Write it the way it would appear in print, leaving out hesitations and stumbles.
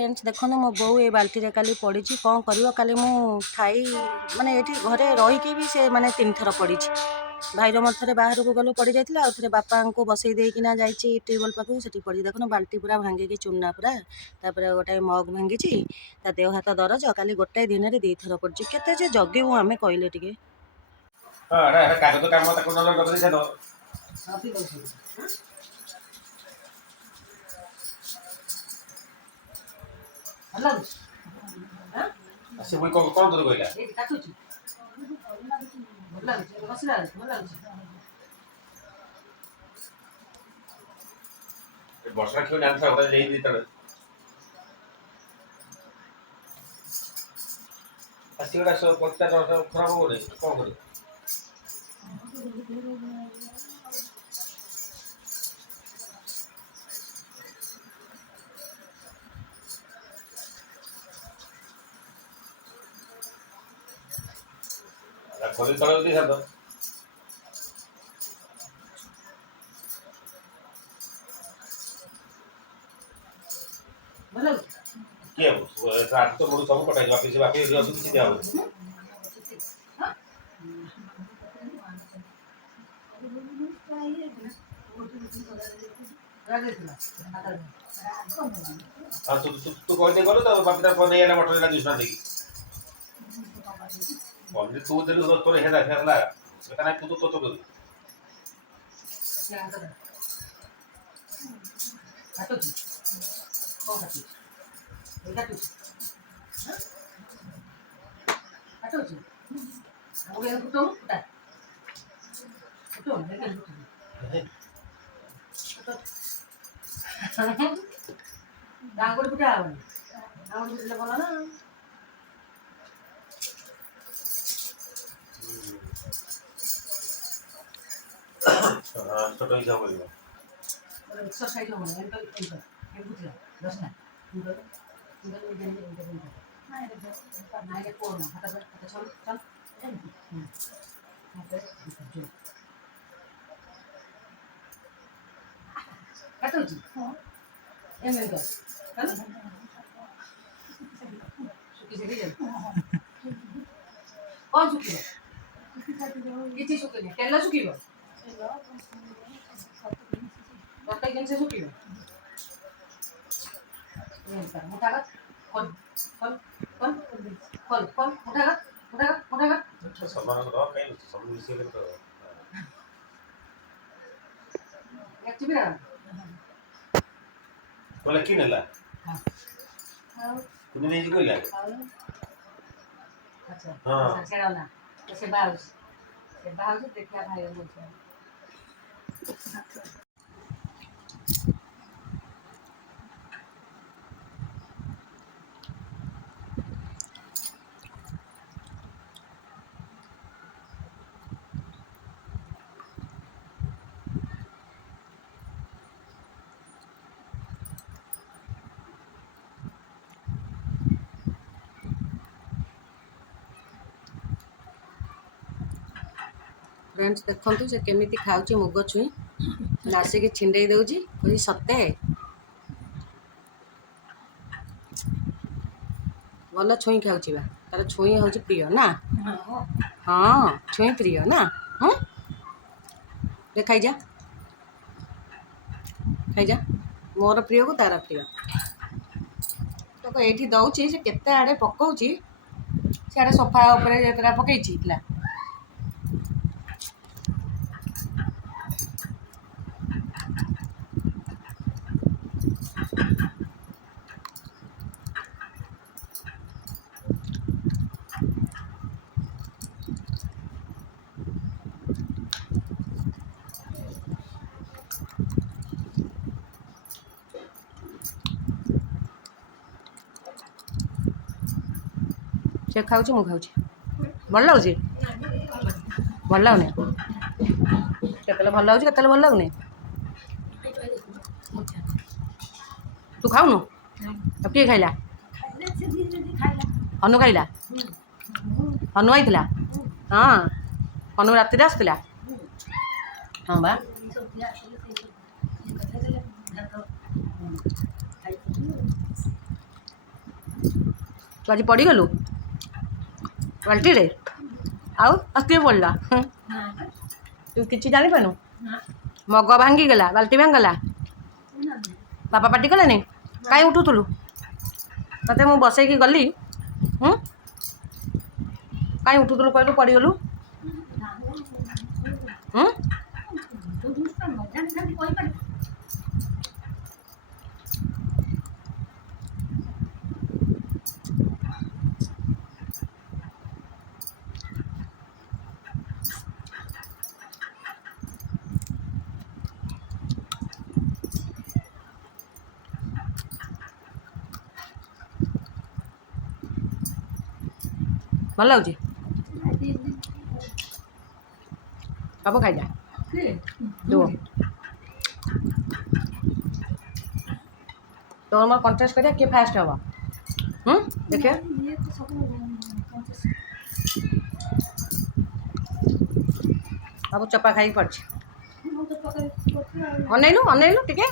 Friends देखो मो बो ये बाल्टी रे काली पड़ी कौन कर काली मु ठाई माने ये घरे रहीकि भी से माने 3 थर पड़ी भाईर मत थे बाहर को गलु पड़ जाता आउ थे बापा को बसई देकिना जाइए ट्यूबवेल पाखक से पड़ी देख बाल्टी पूरा भांगिकी चूना पूरा तापर गोटे मग भांगी देह हाथ दरज काली गोटाए दिन में 2 थर पड़ी केते जगिबू आम कहले टिके से मुई कोन तो कहला ए काटुची भल लागुची मसला भल लागुची वर्षा क्यों डांस होता ले दी तड़ असीगड़ा सब पत्ता सब खराब हो गए कोन करे कोई तड़ दी सब भल लागुची किए रात तो मुड़ सब कटाई वापस बाकी दियो किसी दिया हां तू कहते करो तो बापी ता फोन येला मटर ला दिसना देखी फोन तू देलु तो हेदा फेरला सेटा तू तो तो काटुची कौन काटुची काटुची काटुची अब ये कुटो कुटा कुटो लेकिन कुटो डांगोड़ कुटा आवन डांगोड़ कुटले बोला ना हां छोटो ही जाओ बोलियो और एक्सरसाइज होने है ये बुझला दस ना नहीं ये कौन हाथ चल चल काटुची ए मेरे को चल सुखी से ले कौन सुखी किसी सुखी नहीं केला सुखी बा कई दिन से सुखी बा मोटा का कौन कौन कौन कौन कौन मोटा का सम्मान तो कहीं सब मिसे के तो एक्टिव रहा बोले कि नेला हां कुनी नहीं जी कोइला अच्छा हां छेड़ा ना तो से बाउस देखला भाई बोलते फ्रेंड्स देखु से केमी खाऊँ मुग छुई आसिक छिंडे दौची कही सते भल छुई खाऊँ तार छुई हूँ प्रिय ना हाँ छुई प्रिय ना हाँ दे खाई जा मोर प्रिय को तार प्रिय तो ये दौची से केते आड़े पकाऊँ सियाड़े सोफा उपरे पकई से खाऊँ मु खाऊँ भल लगुच भल लगुनि केतले भल लगुच केतले भल लगुनि तू खाऊनु अब किए खाइला हनु खाइला हनु आईला हाँ हनु राति आसला हाँ बा ତୁ ଆଜି ପଡ଼ିଗଲୁ ବାଲ୍ଟିରେ? ଆଉ କିଏ ପଡ଼ିଲା? ତୁ କିଛି ଜାଣିପାରୁନୁ? ମଗ ଭାଙ୍ଗିଗଲା, ବାଲ୍ଟି ଭାଙ୍ଗିଗଲା, ବାପା ପାଟି କଲେନି? କାହିଁ ଉଠୁଥିଲୁ? ତତେ ମୁଁ ବସେଇକି ଗଲି, କାହିଁ ଉଠୁଥିଲୁ କହିଲୁ? ପଡ଼ିଗଲୁ? ଭଲ ଲାଗୁଛି? ସବୁ ଖାଇଯା। ତୋର ମୋର କଣ୍ଟେଷ୍ଟ କରିବା କିଏ ଫାଷ୍ଟ ହବ? ଦେଖିବା ସବୁ ଚପା ଖାଇକି ପଡ଼ିଛି। ଅନେଇଲୁ ଟିକେ।